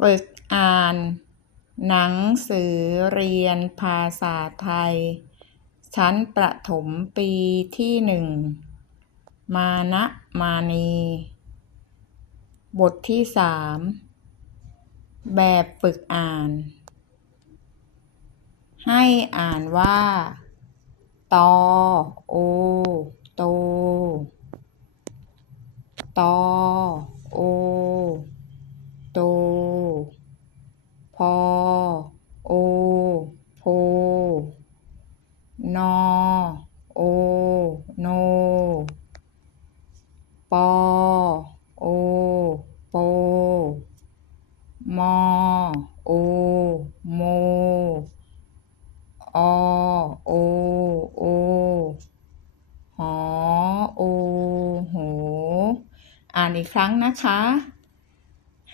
ฝึกอ่าน หนังสือเรียนภาษาไทย ชั้นประถมปีที่หนึ่ง มานะมานี บทที่สามแบบฝึกอ่าน ให้อ่านว่า ตอ โอ โต ตอ โอ โต พอ โอ โพ นอ โอ โน ปอ โอ โป มอ โอ โม อ โอ โอ หอ โอ โห อ่านอีกครั้งนะคะ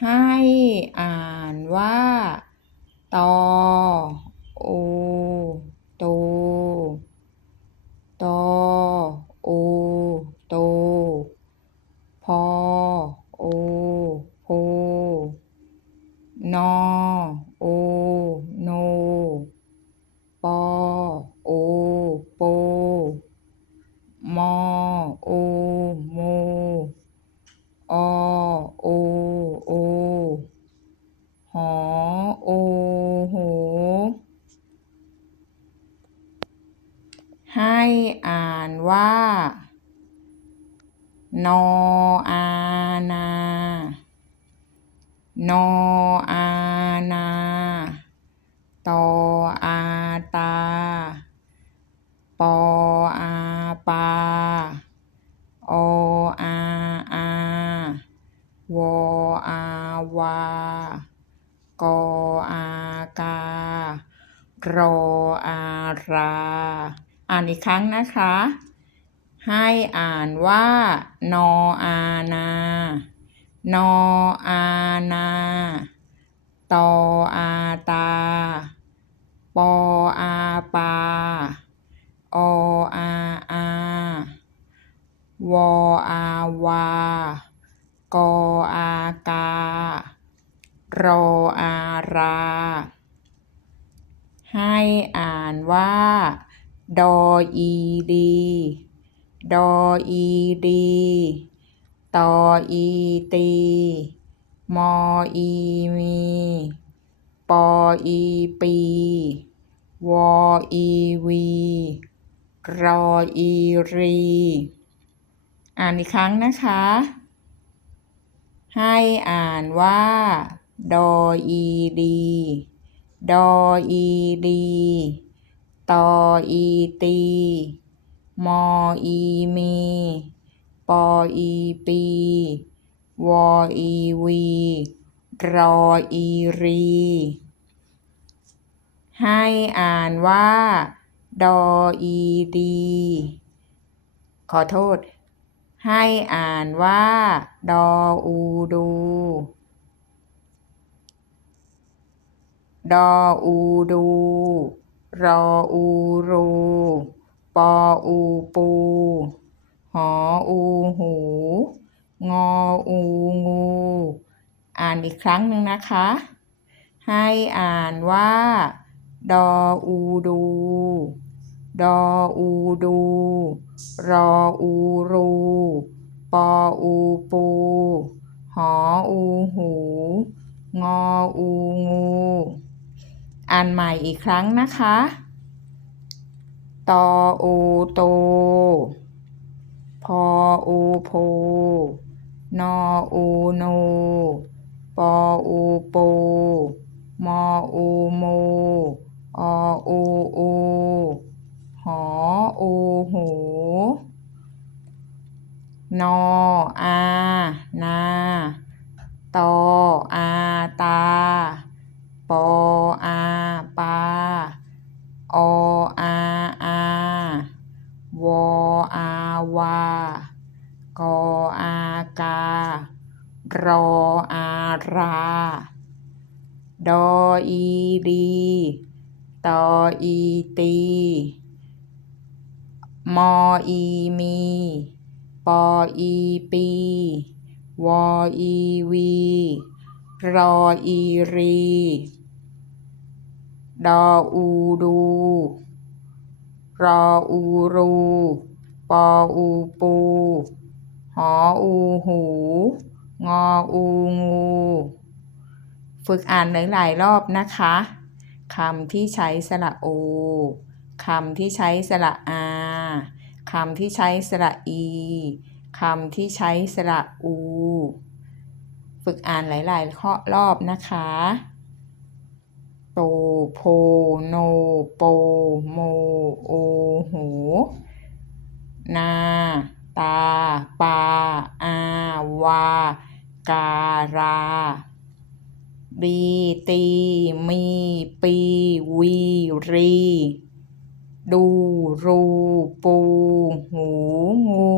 ให้อ่านว่า ตอ โอ ตู ตอ โอ โต พอ โอ โพ นอ โอ โน ปอ โอ โป มอ โอ โม อ โอ โอ หอ โอ โห ให้อ่านว่า นออานา นออานา ตออาตา ปออาปา ออา อา วอาวา กอาการออารา อ่านอีกครั้งนะคะ ให้อ่านว่า นออานา นออานา ตออาตา ปออาปา ออาอา วอาวา กอากา รออารา ให้อ่านว่า ดออีดี ดออีดีตออีตี มออีมี ปออีปีวอีวีรออีรี อ่านอีกครั้งนะคะ ให้อ่านว่า ดออีดี ดออีดี ตออีตี มออีมี ปออีปีวอีวี รออีรี ให้อ่านว่า ดออีดี ขอโทษ ให้อ่านว่า ดออูดู ดออูดู รออูรู ปออูปู หออูหู งออูงู อ่านอีกครั้งหนึ่งนะคะ ให้อ่านว่า ดออูดู ดออูดู รออูรู ปออูปู หออูหู งออูงู อ่านใหม่อีกครั้งนะคะ ตอโอโต พอโอโพ นอโอโน ปอโอโป มอโอโม ออโอหออโหนออา นา ตอ กออากา รออารา ดออีดีตออีตี มออีมี ปออีปี วอีวี รออีรี ดออูดู รออูรู ปออูปู หออูหู งออูงู ฝึกอ่านหลาย ๆ รอบนะคะคำที่ใช้สระโอคำที่ใช้สระอาคำที่ใช้สระอีคำที่ใช้สระอู ฝึกอ่านหลายๆข้อรอบนะคะ โต โพ โน โป โม โอ หู นา ตา ปา อา วา การา บี ตี มี ปี วี รี ดู รู ปู หู งู